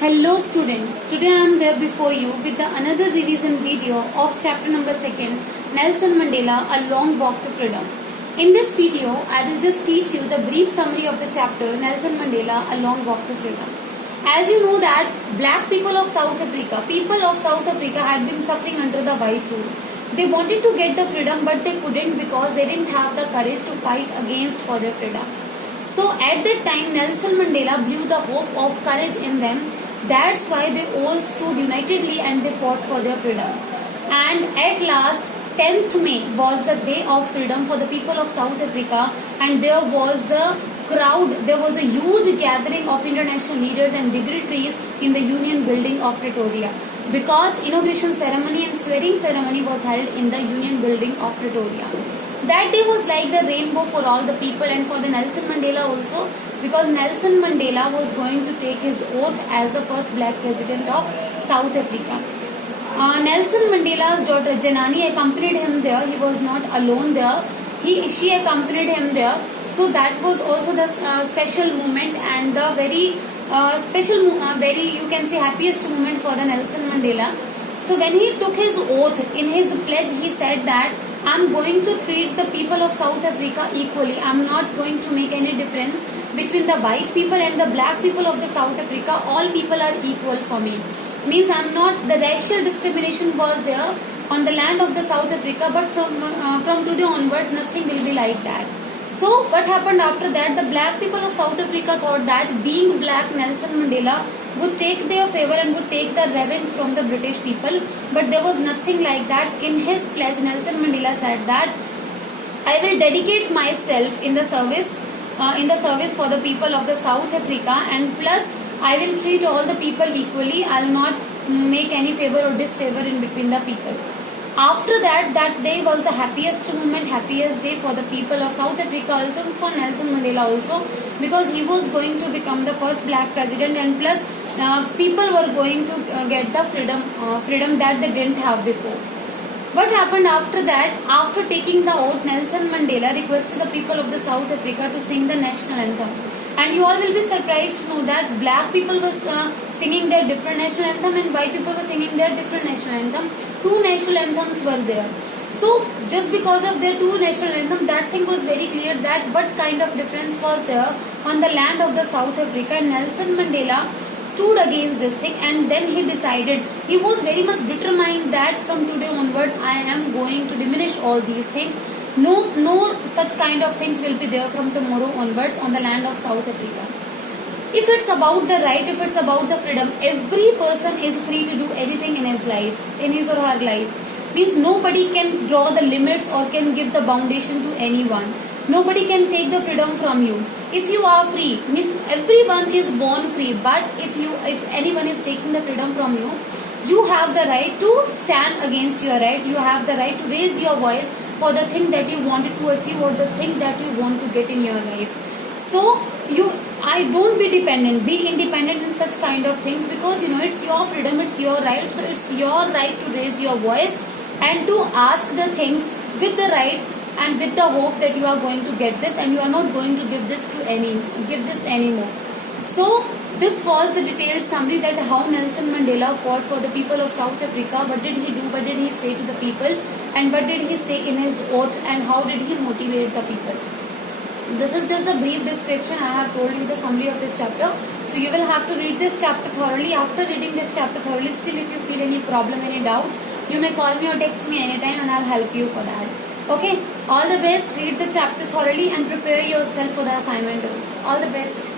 Hello students, today I am there before you with another revision video of chapter number 2, Nelson Mandela, A Long Walk to Freedom. In this video, I will just teach you the brief summary of the chapter Nelson Mandela, A Long Walk to Freedom. As you know that black people of South Africa had been suffering under the white rule. They wanted to get the freedom but they couldn't because they didn't have the courage to fight against for their freedom. So at that time Nelson Mandela blew the hope of courage in them. That's why they all stood unitedly and they fought for their freedom. And at last 10th May was the day of freedom for the people of South Africa, and there was a crowd, there was a huge gathering of international leaders and dignitaries in the Union Building of Pretoria, because inauguration ceremony and swearing ceremony was held in the Union Building of Pretoria. That day was like the rainbow for all the people and for the Nelson Mandela also, because Nelson Mandela was going to take his oath as the first black president of South Africa. Nelson Mandela's daughter Janani accompanied him there. He was not alone there. She accompanied him there. So that was also the special moment and the very very you can say happiest moment for the Nelson Mandela. So when he took his oath, in his pledge, he said that I'm going to treat the people of South Africa equally. I'm not going to make any difference between the white people and the black people of the South Africa. All people are equal for me. Means I'm not, the racial discrimination was there on the land of the South Africa, but from today onwards nothing will be like that. So what happened after that? The black people of South Africa thought that being black, Nelson Mandela would take their favor and would take the revenge from the British people. But there was nothing like that. In his pledge, Nelson Mandela said that I will dedicate myself in the service for the people of the South Africa, and plus I will treat all the people equally. I'll not make any favor or disfavor in between the people. After that day was the happiest moment, happiest day for the people of South Africa also, for Nelson Mandela also, because he was going to become the first black president, and plus people were going to get the freedom that they didn't have before. What happened after that? After taking the oath, Nelson Mandela requested the people of the South Africa to sing the national anthem. And you all will be surprised to know that black people was singing their different national anthem and white people were singing their different national anthem. Two national anthems were there. So just because of their two national anthem, that thing was very clear that what kind of difference was there on the land of the South Africa. And Nelson Mandela stood against this thing, and then he decided, he was very much determined that from today onwards I am going to diminish all these things. No such kind of things will be there from tomorrow onwards on the land of South Africa. If it's about the right, if it's about the freedom, every person is free to do anything in his life, in his or her life. Means nobody can draw the limits or can give the foundation to anyone. Nobody can take the freedom from you. If you are free, means everyone is born free, but if anyone is taking the freedom from you, you have the right to stand against your right. You have the right to raise your voice for the thing that you wanted to achieve or the thing that you want to get in your life. So I don't be dependent, be independent in such kind of things, because it's your freedom, it's your right. So it's your right to raise your voice and to ask the things with the right and with the hope that you are going to get this, and you are not going to give this anymore. So this was the detailed summary that how Nelson Mandela fought for the people of South Africa. What did he do? What did he say to the people? And what did he say in his oath? And how did he motivate the people? This is just a brief description. I have told you the summary of this chapter. So you will have to read this chapter thoroughly. After reading this chapter thoroughly, still if you feel any problem, any doubt, you may call me or text me anytime and I'll help you for that. Okay? All the best. Read the chapter thoroughly and prepare yourself for the assignment also. All the best.